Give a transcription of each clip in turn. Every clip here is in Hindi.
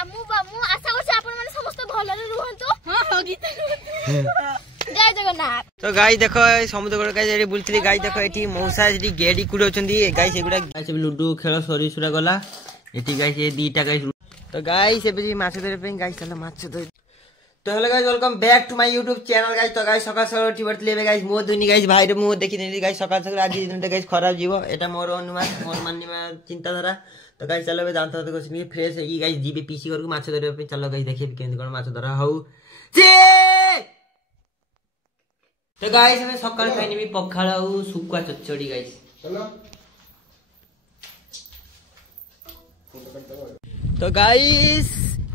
আমু বামু আশা করছি আপন মানে সমস্ত ভালরে রহন্তু हां हो गीता जय जगन्नाथ। तो गाइस देखो समुद्र कूल गाइस एडी बुलथिली गाइस देखो एठी मौसा एठी गेडी कुडोचंदी गाइस एगुडा गाइस लूडो खेल सरी सुरा गला एठी गाइस ए दीटा गाइस। तो गाइस एबे जी माछ धरे पे गाइस चलो माछ धर। तो hello guys welcome back to my YouTube channel guys. तो गाइस सकाळ सकाळ उठी पड़तले गाइस मो दुनी गाइस भाई रे मो देखि नेली गाइस सकाळ सकाळ आज दिन गाइस खराब जीवो एटा मोर अनुमान मोर मान्य चिंताधारा। तो गाइस चलो बे जानता तो कुछ फ्रेश है गाइस जीबे पीसी घर को माछ धरे पे चलो गाइस देखिए केंद कोन माछ धरा हौ जे। तो गाइस हमें सकाळ खाइनी भी पखाळ और सुकुआ चचड़ी गाइस चलो। तो गाइस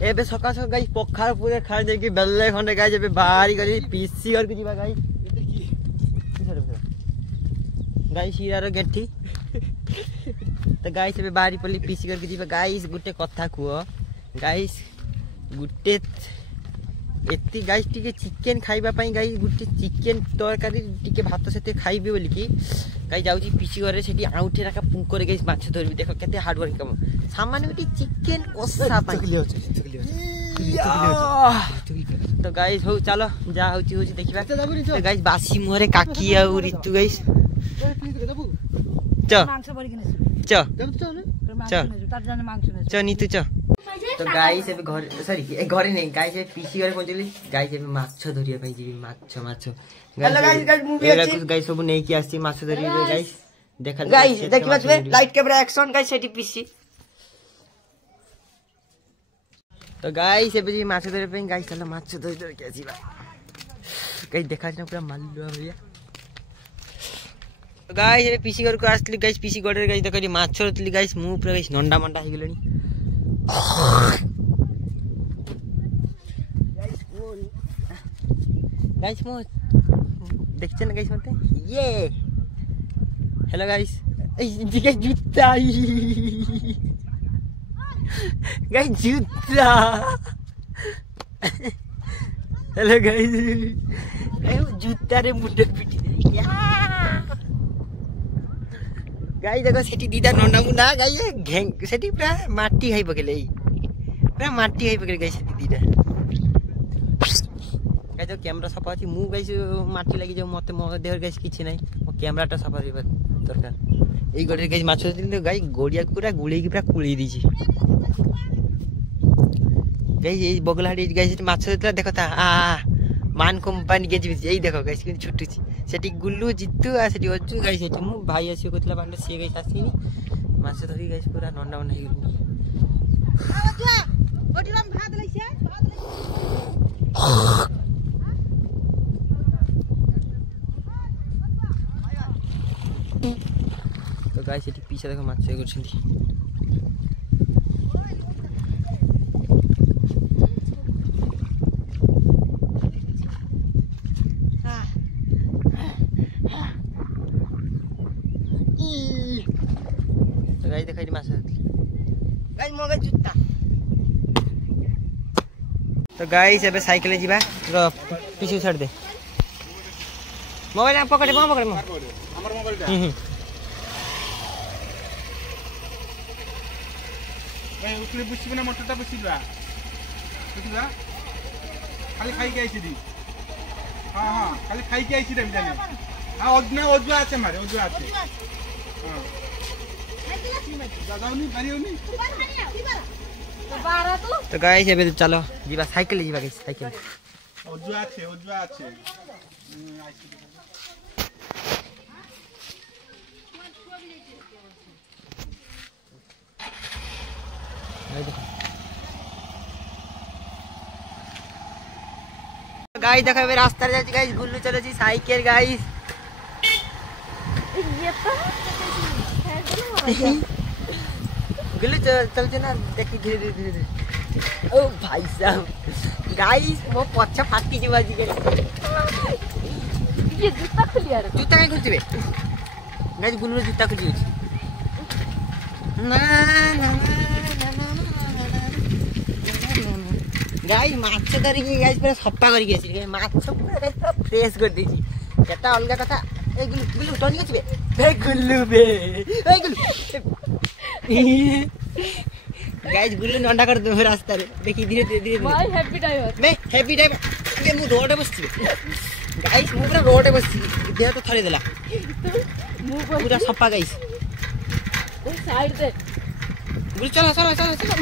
एबे सकाळ सकाळ गाइस पखाळ पूरे खा दे कि बेले खंडे गाइस एबे बाहरी गली पीसी घर को जीवा गाइस गाइस हीरार गेठी। तो गाइस एबे बाहरी पल्ली पीसी घर को जीवा गाइस गुटे कथा कुओ गाइस गुटे एती गाइस टिके चिकन खाइबा पई गाइस गुटे चिकन तरकारी टिके भात सेते खाइबे बोली कि गाइस जाउची पीसी घरे सेठी आउठे राका पुंकरे गाइस माछ धरबी देखो केते हार्ड वर्क काम सामान्य गुटे चिकन कोसा पई तो गाइस हो चलो जा होची होची देखिबा। तो गाइस बासी मोरे काकी आ ऋतु गाइस च मांस बड़ी किने च च नीतु च। तो गाइस एबे घर सॉरी ए घरे नहीं गाइस ए पीसी घरे पहुंचली गाइस एबे माछ धरिया पई जी माछ हेलो गाइस मूवी अछि गाइस सब नै कि आसी माछ धरिया गाइस देखा गाइस देखिबा छे लाइट कैमरा एक्शन गाइस सेठी पीसी। तो गाइस एबे जी माछ धरिया पई गाइस चलो माछ धरि के आसीबा गाइस देखा छ पूरा मालुआ भैया। तो गाइस एबे पीसी घर को आसली गाइस पीसी गडरे गाइस देखली माछ धरतली गाइस मु पूरा गाइस नंडा मंडा हो गेलनी गाइस मो देखछन गाइस मते ये हेलो गाइस ए दिके जूता गाइस जूता हेलो गाइस ए जूता रे मुंडे पिटी दे गाइस देखो सेठी दीदा नंडा मुंडा गाइस घेंग सेठी पूरा माटी हाई पकेले पूरा माटी हाई पकेले गाइस सेठी दीदा गाइस जो कैमरा सफा अछि मु गाइस माटी लागि जो मते मो देहर गाइस किछि नै मो कैमराटा सफा दिबा दरकार एई गडरे गाइस माछ दिले गाइस गोडिया पूरा गुळेई की पूरा कुळी दिछि गाइस एई बगलाडी गाइस माछ दिला देखता आ मान कंपनी के जीव एई देखो गाइस कि छुट्टी छि सेठी गुल्लू जित्तू आ सेठी अजू गाइस सेठी मु भाई आसी कोतला बांडे से गाइस आसीनी माछ धरि गाइस पूरा नंडा बना हिगनी आ अजू ओटिराम भात लइसे तो गाइस एठी पीछे देखो माछ करछंती तो गाइस देखाइ माछ गाइस मोगे जूता। तो गाइस एबे साइकिल जीवा रो पीछे छाड़ दे मोबाइल पकड़े मो हमर मोबाइलटा भाई उकले बुझिबे ना मोटरटा बुझिबा बुझिबा खाली खाई के आइछि दी हां हां खाली खाई के आइछि रे जाने हां ओजना ओजवा আছে मारे ओजवा আছে हां दादाउनी बारिउनी तो बारा तो गाइस एबे चलो जीवा साइकिल जीवा गाइस साइकिल ओजवा আছে आइछि गाइस देखो मेरे रास्ता रे गाइस गुल्लू चलो जी साइकिल गाइस ये तो गुल्लू चल ना देखि धीरे धीरे ओ भाई साहब गाइस वो पछा फाटी जी बाजी के ये जूता खुलिया रे जूता काई खुलथिबे गाइस गुल्लू जूता खुली अछि ना ना गाइस माछ धरि के गाइस पूरा सप्पा करि के आछि माछ पूरा फ्रेश कर देछि एटा अलगा कथा ए गुल्लू टनी अछि बे ए गुल्लू गाइस गुल्लू नंडा कर दो रास्ता रे देखी धीरे धीरे भाई हैप्पी ड्राइवर मैं हैप्पी टाइम ये मु रोड बसছি गाइस मु पूरा रोड बसছি देह तो थरे देला पूरा सफा गाइस साइड दे गुल्लू चलो चलो चलो चलो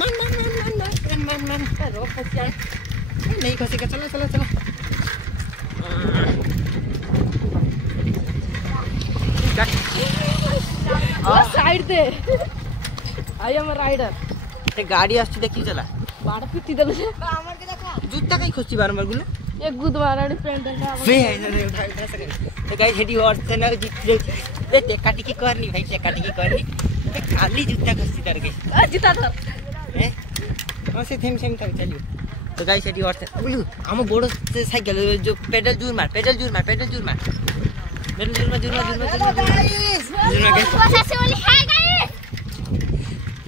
मान रोक फसिया नहीं खसेगा चलो चलो चलो साइड दे आई एम राइडर ते गाड़ी आछी देखि चला बाड़ पिटी देले हमर के देखा जूता कहीं खोची बारंबार गुल्लू एक गुद माराड़ी पेंट है वे रे उठा सके ते गाइस हेडी और से ना जीत रे ते काटी की करनी भाई ते काटी की करनी ते खाली जूता खोची तार गई जीता धर ए से थेम सेम तक चलियो तो गाइस हेडी और से गुल्लू हम बड़ो से साइकिल जो पेडल जोर मार पेडल जोर मार पेडल जोर मार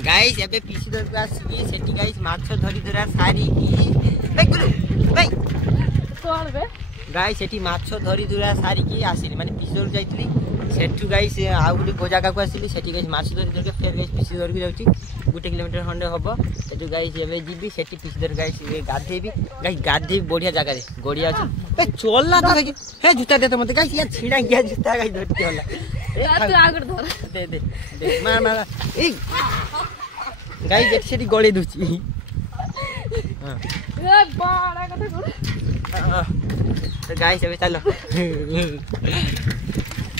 गाइस एबे पीसी दर को आसी सेठी गाइस माछ धरी धरा सारी की बे गुल्लू बे तोड़ बे गाइस सेठी माछ धरी धरा सारी की आसीली माने पीसी दर जाइतली सेठू गाइस आ गुडी को जागा को आसीली सेठी गाइस माछ धरी धर के फेर गाइस पीसी दर को जाउची 1 किलोमीटर खंडे हबो सेठू गाइस एबे जीबी सेठी पीसी दर गाइस गाधेबी गाइस गाधेबी बढ़िया जागा रे गड़िया अछि बे चलला तो हे जूता दे तो मते गाइस या छिड़ा गया जूता गाइस धरती होला ए तू आगर धर दे दे दे मार मार ए गाइस जेठी सेठी गळे दुची हां ए बाड़ा कथा कर तो गाइस अबे चलो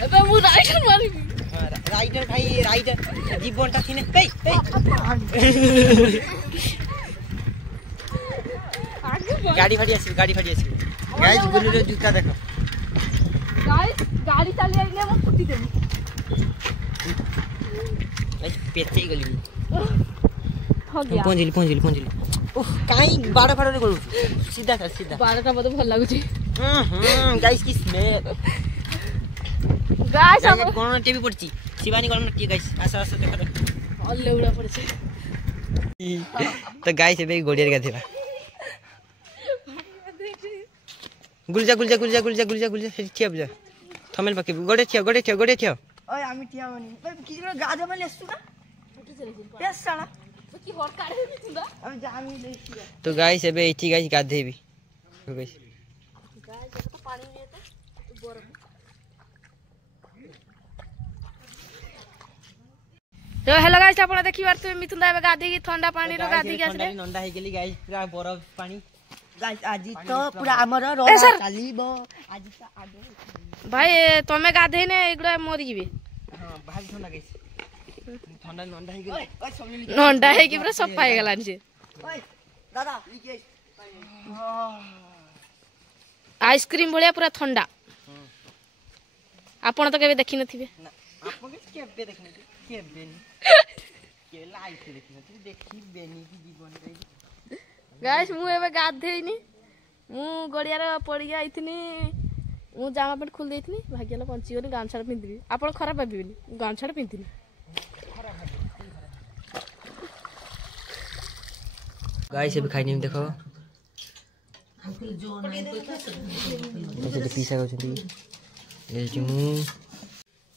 अबे मु राइडर मारी राइडर भाई राइडर जीवनटा थिने ए गाड़ी फाड़ी आसी गाइस गुल्लू रे जूता देखो गाइस गाड़ी चली आइले हम फुटी देनी गाइस पेचे गली हो गया पहुंचली ओह काई बाड़ा फाड़ा रे गलु सीधा कर सीधा बाड़ाटा मते भल लागुची गाइस की स्मेल गाइस हम कोन टीवी पड़ची शिवानी कोन टी गाइस आसा आसा देखो अल्ले उड़ा पड़ছে तो गाइस एबे गोड़िया गाथेबा गुलजा ठिया बजा थमेल पके गोड़े ठिया ओय आमी ठिया बनी बे किजरो गाजो में लेसु ना पेस साला की हर काढे तुंदा हम जामी लेसी तो गाइस एबे एठी गाइस गाधेबी तो गाइस तो पानी में तो बरफ तो हेलो गाइस आपण देखि बार तुम मिथुंदा एबे गाधी की ठंडा पानी रो गाधी के आसले नंदा हे गेली गाइस पूरा बरफ पानी गाइस आजी तो पूरा हमर रोला चलीबो आजी तो आगे भाई तमे गाधे ने एगुडा मरि जिवे हां भाई ठंडा गाइस ठंडा नंदा हे गेली ओय सब नंडा है कि पूरा सफा हे गलान से ओय दादा लिके आइसक्रीम भलिया पूरा ठंडा आपण तो केबे देखि नथिबे ना आपन के केबे देखने केबे के लाइट देखने देखि बेनी की जीवन रे गाइस मु एबे गाधेइनी मु गड़िया रे पड़ी आइथिनी मु जामा पेंट खोल देइथिनी भाग्यला पंची गनी गामछा पिंदिबी आपण खराब भाबिबेनी गामछा पिंदिनी गाइस एबे खाइनी देखो पीसा गाइस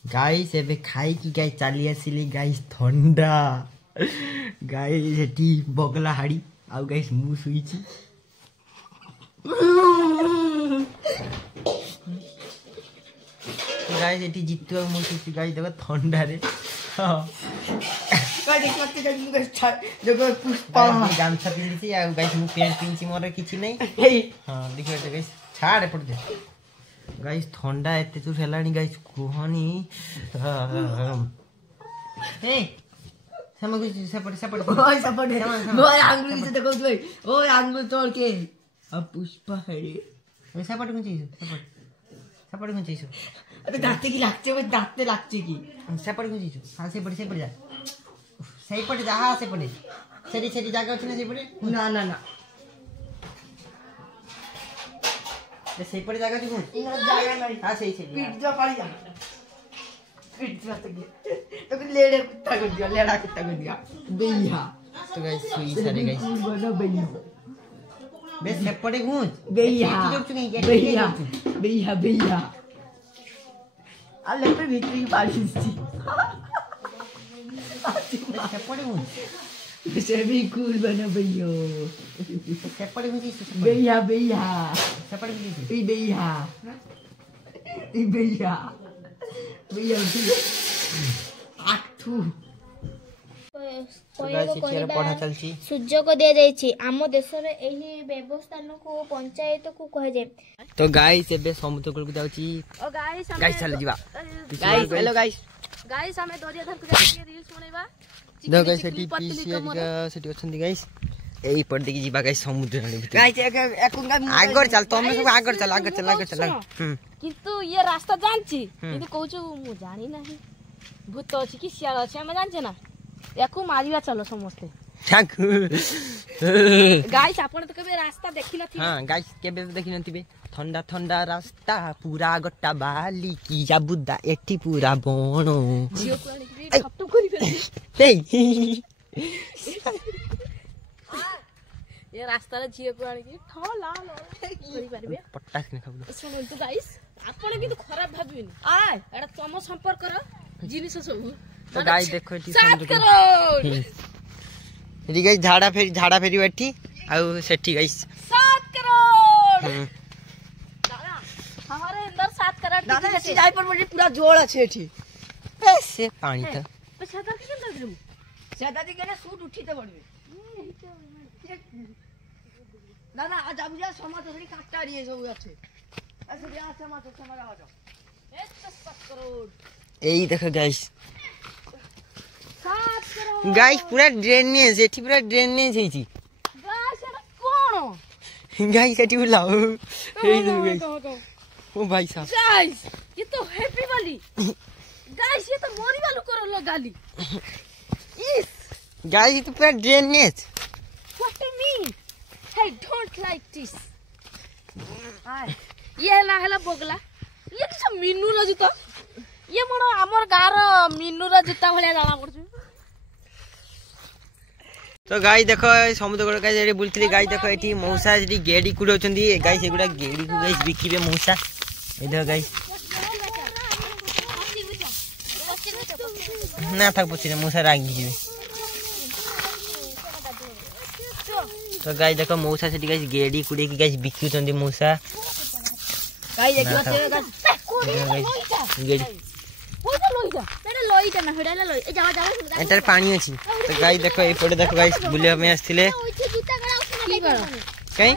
गाइस एबे खाई की गाइस चली आसिली गाइस ठंडा गाइस एटी बगला हाड़ी आ गाइस मु सुईची गाइस एटी जितु मु सुईची गाइस देखो ठंडा रे गाइस देखते गाइस देखो पुष्पा गामछा पिंदी आ गाइस मु पेंट पिंची मोर किछि नै हां देखियो तो गाइस छाड़ पड़ दे गाइस ठंडा एते दूर हेलानी गाइस कोहनी ए समझ सपट ओय सपट ओय आंगुली से देखो भाई ओय आंगुल तोड़ के अब पुष्पा है रे सपट कौन चीज अबे दांते की लागते बस दांते लागते की सपट कौन चीज हां से पड़ जा सही पड़ जा हां से पड़े सेठी जागा अछि ना से पड़े ना ना ना ये सही पड़ जागा छी ना जागा नहीं हां सही पीट जा पड़ी जा पीट जा तो लेड़े कुत्ता कर दिया लेड़ा कुत्ता कर दिया भैया तो गाइस सुई सारे गाइस बना भैया बे सेपड़े घूंच भैया भैया भैया अल्ले पे भीतरी की बारिश थी सेपड़े घूंच से भी कूल बना भैया सेपड़े में भैया भैया सेपड़े में ई भैया ई भैया भैया आठू पढ़ा चलची ସୁଯୋଗ ଦିଆଯାଇଛି ଆମ ଦେଶରେ ଏହି ବ୍ୟବସ୍ଥାକୁ ପଞ୍ଚାୟତ କୁ କୁହାଯାଏ। तो गाइस एबे समुद्र कूल को जाउची ओ गाइस गाइस चल जीवा गाइस हेलो गाइस गाइस हमें दरिया धर को जाके रील्स बनेबा दो गाइस सेठी पीसी एरिका सेठी अछंती गाइस एई पड़ देखि जीवा गाइस समुद्र रे भीतर गाइस एकुंगा आगर चल तुम सब आगर चल किंतु ये रास्ता जानची किंतु कहूछु मु जानी नाही भूत अछि कि सियाल अछि हम जानछे ना याकू मारिया चलो समस्ते ठाकू गाइस आपण तो कबे रास्ता देखि नथि हां गाइस केबे देखि नथिबे ठंडा ठंडा रास्ता पूरा गट्टा बाली की जाबुदा एठी पूरा बणो जियो को आनी खट्टू करी ए ये रास्ता रे जियो को आनी ठला करी पारिबे पट्टास ने खाबो सुन तो गाइस आपण किंतु खराब भाबिनी आ एटा तम संपर्क कर जिनिस सब तो गाइस देखो एठी 7 करोड़ एठी गाइस झाड़ा फेरी एठी आउ सेठी गाइस 7 करोड़ दादा हमारे अंदर 7 करोड़ दादा ऐसे जाय पर मुझे पूरा जोड़ আছে এठी से पानी था पैसा दर के अंदर दादा जी के सूट उठीते पड़बे दादा आज अब जा समाज थोड़ी काटता रही है सब আছে ऐसे जा समाज समाज आ जाओ 7 करोड़ एई देखो गाइस 7 करोड़ गाइस पूरा ड्रेनेज एठी पूरा ड्रेनेज हेची गाइस एटा कोन गाइस एठी बुलाओ एई देखो गाइस ओ भाई साहब गाइस ये तो हैप्पी वाली गाइस ये तो मोरी वालू करो लो गाली इस गाइस ये तो पूरा drainage what do mean I don't like this हाय ये ना हला बोगला ये किछ मिनू रो जूता ये मोर हमर गार मिनू रो जूता भलिया जाना पड़छ तो गाइस देखो समुद्र कूल गाइस एडी बुलथली गाइस देखो एठी मौसा एडी गेडी कुडोचंदी गाइस एगुडा गेडी को गाइस बिकिबे मौसा ए देखो गाइस ना थाक पछिने मौसा रागी जिवे तो गाइस देखो मौसा सेठी गाइस गेडी कुडे की गाइस बिकुचंदी मौसा गाइस देखो गाइस गेडी होइता लोइता ସେଟା ଲଇଟା ନା ହେଡା ଲଇ ଏ ଯାवा ଯାवा एटार पानी अछि तो गाइस देखो ए पड़े देखो गाइस बुलिया में आस्थिले ওইছে জুতা কাটা की कर काई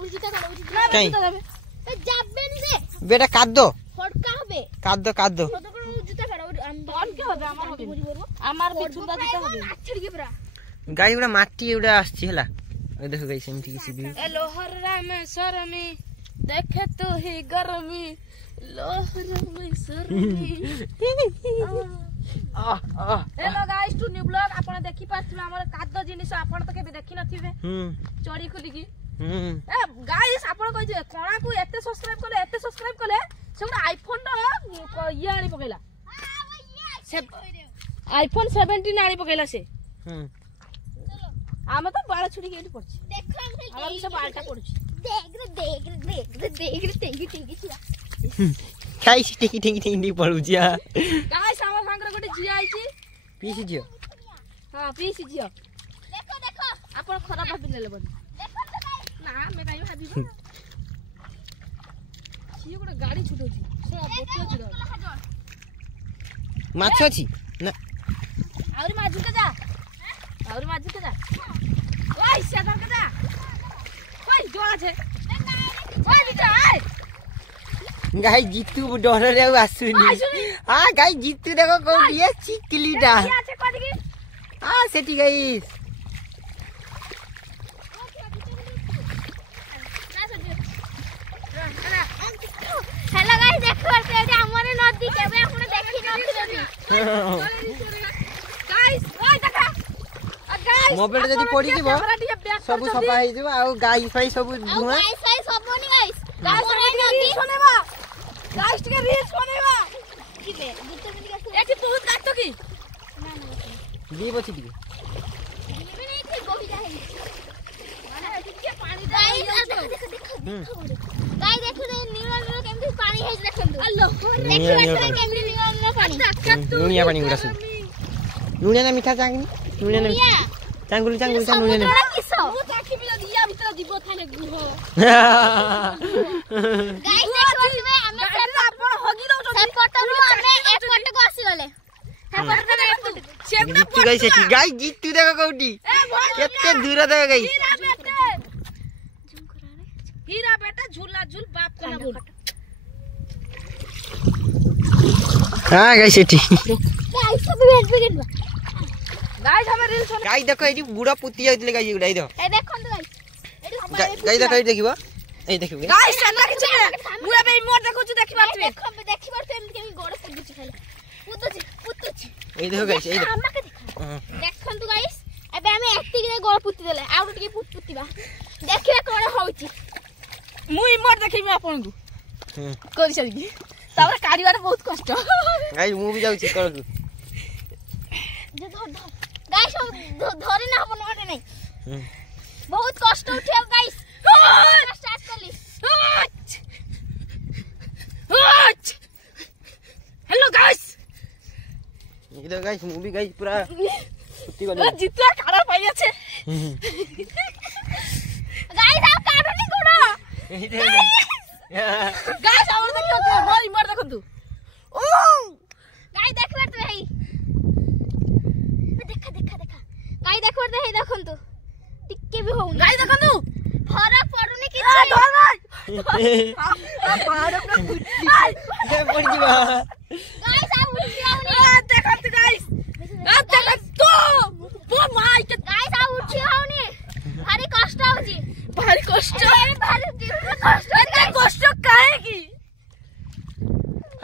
ওই জুতা কাটা काई এ যাবেন রে बेटा कादो ফটকা হবে कादो জুতা কাটা कौन के होबे हमर होबे আমার পিছুদা দিতে হবে ছাড়িকে পুরা गाइस उडा माटी उडा आछि हला ए देखो गाइस एमठी किसी भी ए लोहर में शर्मी देखे तो ही गर्मी लोहर में शर्मी hello guys to new blog आपण देखि पाछिबे हमर कादो जिनिस आपण त केबे देखि नथिबे चोरी खुली की ए गाइस आपण कहि जे कोणा को एते सब्सक्राइब कले सेगुडा आईफोन नो ये आनी पकेला आईफोन 17 आनी पकेला से आमे तो बाळ छुडी केटी पड़छ देखो हम सब बालटा पड़छ देख गाइस टिकी पळुजिया गाइस हमर संगरे गोटे जिया आइची पीसी जियो हां पीसी जिया देखो आपण खराब भाबी लेले बन ना मैं काई भाबी छी गोटे गाड़ी छुटोची से बोटियो छुटो माछ अछि ना आउरी माजू के जा ओइ सेदा के जा ओइ जोला छे ओइ बिटा आइ गाइस जीतू डर रे आसुनी हां गाइस जीतू देखो कोडिया चिकलीडा क्या छे कोदी की हां सेठी गाइस हेलो गाइस देखो एटा हमर नदी केबे आपण देखि नथिलोनी गाइस ओइ देखा गाइस मोबाइल जदी पड़ी जीवो सब सफा हे जीवो आ गाइस भाई सब धुआ गाइस गाइस सबनी गाइस गाइस रील्स बनेबा गाइस के रील्स बनेबा किबे गुत्ते मिल गया एठी बहुत काटतो की ना ना दी बची दी किबे नहीं थी गोही जाहे माने एठी के पानी गाइस देखो गाइस देखो नीला केमती पानी है देखंदु अल्लो नीला देखो केमती नीला पानी लुनिया पानी गुडा सब लुनिया ना मीठा चांगनी लुनिया ना ଚାଙ୍ଗୁଲି ଚାଙ୍ଗୁଲି ଚାଙ୍ଗୁଲି ସମୁଦ୍ରର କିସ ମୁଁ ଦେଖିବି ଯଦି ୟା ଭିତରେ ଯିବ ତାହେଲେ ଗୁହ ଗାଇସ୍ ଦେଖିବେ ଆମେ ଆପଣ ହଗି ଦଉଛନ୍ତି ସେପଟରୁ ଆମେ ଏପଟକୁ ଆସିଗଲେ ଜିତୁ ଗାଇସ୍ ଏଠି ଗାଇସ୍ ଜିତୁ ଦେଖ କୋଉଠି କେତେ ଦୂର ଦେଖ ଗାଇସ୍ हीरा बेटा झूला झूल बाप का ना बोल हां गाइस एठी गाइस सब वेट बिगिन गाइस हमें रील सुन गाइस देखो एठी बुड़ा पुती जाइतले गाइस गुडा देखो ए देखो तो गाइस गाइस देखो एठी देखिबो ए देखिबो गाइस सेना किछ मु एबे मोर देखु छु देखि बात देखो देखि बात एमति केमी गोड़ पुदुची खाली पुदुची ए देखो गाइस ए हमके देखो तो गाइस एबे हमें एक्टिंग रे गोड़ पुती देले आउ टिके पुतीबा देखिबा कोन होउची मु मोर देखिबी आपन को कोरी सकी तापर काढिबार बहुत कष्ट गाइस मु भी जाउची तळकु जे धर गाइस धरि ना अपन ओटे नहीं बहुत कष्ट उठियो गाइस स्टार्ट करली हेलो गाइस इधर गाइस मु भी गाइस पूरा पुती गले जितला काढा पाई আছে गाइस आप काढनी गुडो गाइस और देखो मोर देखो तू ओ गाइस देखो तो है देखा गाइस देखो तो है देखो तू टिके भी होउनी गाइस देखो तू फरक पडुनी कि धर भाई ए पड़ जीवा गाइस आप उठी आओनी देखो तू गाइस देखो तू ओ माय के गाइस आप उठी आओनी भारी कष्ट होची भारी कष्ट भारी कष्ट एते कष्ट काहे की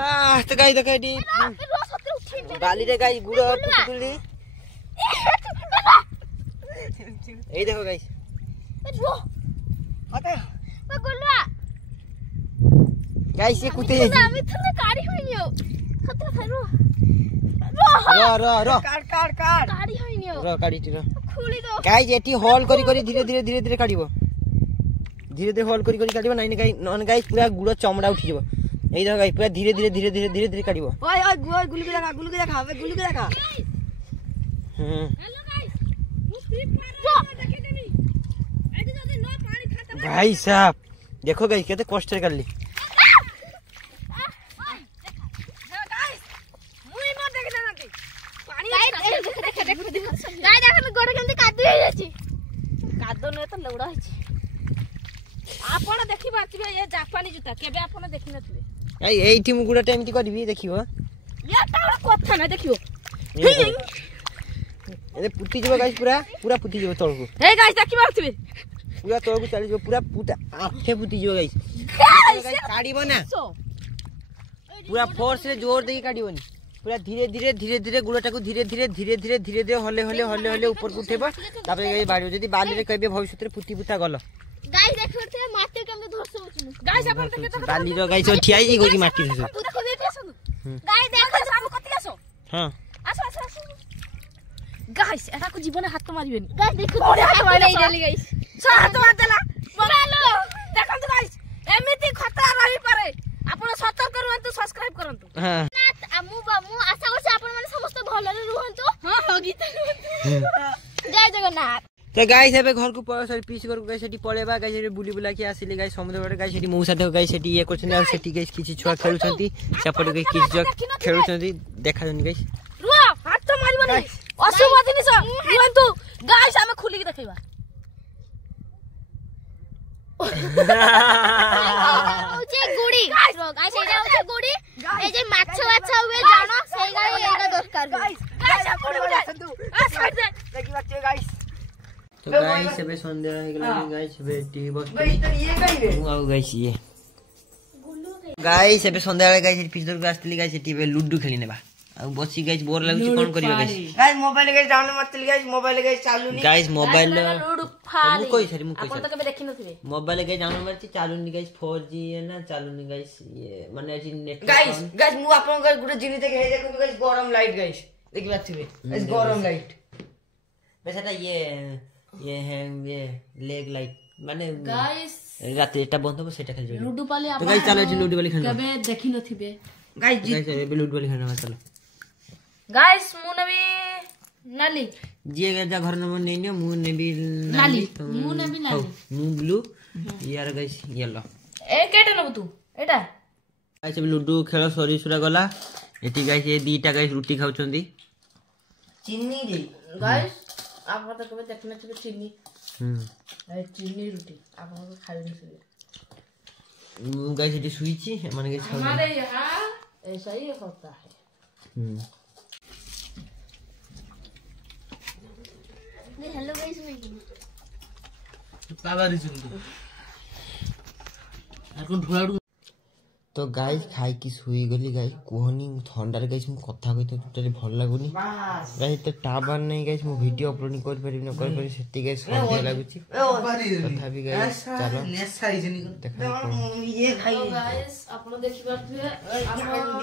हां तो गाइस देखो एठी बाली रे गाइस गुड़ा पुतुली ए देखो गाइस अते मैं गुल्लुआ गाइस ये कुते আমি তো গাড়ি হইনিও খতরা খাইরো रो काट গাড়ি হইনিও रो काडी रो খুলি দো गाइस एठी होल करी करी धीरे धीरे काढिबो धीरे होल करी काढिबो नाइन गाइस नन गाइस पूरा गुड़ चमड़ा उठी जबो एई देखो गाइस पूरा धीरे काढिबो ओए ओए गुलु के देखा गुलु के देखा हेलो गाइस मु स्ट्रीट मार देखे देनी एडी जदी नो पानी खाता भाई साहब देखो गाइस केते कष्ट रे करली गाइस मुई मोर देखे नांती पानी গাই দেখো গাই দেখো আমি গোড় কেমতে কাদু হই যাচ্ছি कादो ने तो लौड़ा होची आपण देखि बातिबे ये जापानी जूता केबे आपण देखि नथिबे ए एठी मु गुड़ा टाइम ती करबी देखिबो या ताड़ कथा ना देखियो ए पुती जबो गाइस पूरा पुती जबो तळको ए गाइस देखि बातिबे पूरा तळको चली जबो पूरा आठे पुती जबो गाइस गाइस काढिबो ना पूरा फोर्स रे जोर देई काढिबोनी पूरा धीरे गुड़ाटा को धीरे हले ऊपर को उठेबो तापर गाइस बाडियो जदी बाली रे कहबे भविष्य रे पुती पुता गलो गाई देखो ते माटी केमते धरसो होची गाइस आपण देखे तो बाली रो गाइस ठियाई गोजी माटी रे तू देखो देख आसो गाई देखो साम कति आसो हां आसो गाइस एटा को जीवन हाथ मारिबेनी गाई देखो बढिया हाथ मारि डाली गाइस हाथ मार देला बोलो देखो तो गाइस एमिति खतरा रही पारे आपण सतर्क करंतु सब्सक्राइब करंतु हां আমু আশা করছি আপন মানে সমস্ত ভালোরে রুহন্তু हां हो गीत জয় জগন্নাথ तो गाइस एबे घर को सॉरी पीस घर को गाइस सेठी पळेबा गाइस सेठी बुली बुला के आसिले गाइस समुद्र बडे गाइस सेठी मौसा देख गाइस सेठी ये करछन और सेठी गाइस किछि छुआ खेलुछंती सेपट गाइस किछि छुआ खेलुछंती देखा जन गाइस रुआ हाथ तो मारिबनी अशुभ जिनिस रुहंतु गाइस हमें खुली के देखैबा হচ্ছে গুড়ি গাইস এটা হচ্ছে গুড়ি এই যে মাছ হুয়ে জানো সেই গাড়ি এইটা দরকার गाइस आपण उड़ा आ साइड दे देखि बच्चे गाइस तो गाइस एबे संध्या हो गेला गाइस एबे टीवी बॉक्स भाई तो ये कहीं रे आओ गाइस ये गाइस एबे संध्या वाले गाइस पीस घर को आस्तली गाइस टीवी लूडो खेली नेबा आ बसी गाइस बोर लागुची कोन करियो guys guys mobile guys download मत गाइस मोबाइल गाइस चालू नहीं गाइस मोबाइल लूडो फाली मु कोई सरी आपण तो कबे देखि नथिबे मोबाइल गाइस डाउनलोड मारती चालू नहीं गाइस 4G है ना चालू नहीं गाइस ये माने एटी नेट गाइस मु आपन गाइस गुडे जिनी तक हे देखो गाइस गरम लाइट गाइस देखि बाथिबे गाइस गरम लाइट बेटा ये है ये लेग लाइट माने गाइस रात एटा बंद हो सेटा खेल लूडो पाले तो गाइस चलो लूडो वाली खाना कबे देखि नथिबे गाइस गाइस एबे लूडो वाली खाना चलो गाइस मु नबी नाली ଯିଏ ଯା ଘର ନମ୍ବର ନେଇନିଅ ମୁଁ ନେବି ନାଲି ମୁଁ ନେବି ନାଲି ମୁଁ ବ୍ଲୁ ইয়ার গাইস ইয়েলো এ কেটে নেব তু এটা গাইস লুডু খেল সরি সুরা গলা এটি গাইস এই দুইটা গাইস রুটি খাউছন্তি চিনি রে গাইস আপন তো কবে দেখনা ছিল চিনি এই চিনি রুটি আপন তো খাইনি ছিল गाइस এটি সুইছি মানে গাইস हमारे यहाँ ऐसा ही होता है हेलो गाइस मैं বাবা রিজন এখন ঢোড়াড়ু তো গাইস খাই কি শুই গলি গাইস কোহনি ঠান্ডার গাইস মু কথা কইতে টোটালি ভাল লাগুনি গাইস তো টাবার নাই গাইস মু ভিডিও আপলোড করি পারি না করি পারি সেটি গাইস সন্দেহ লাগুছি তথাপি গাইস চলো নেশা ইজনি দেখা ইয়ে খাই गाइस आप देखि पारथिबे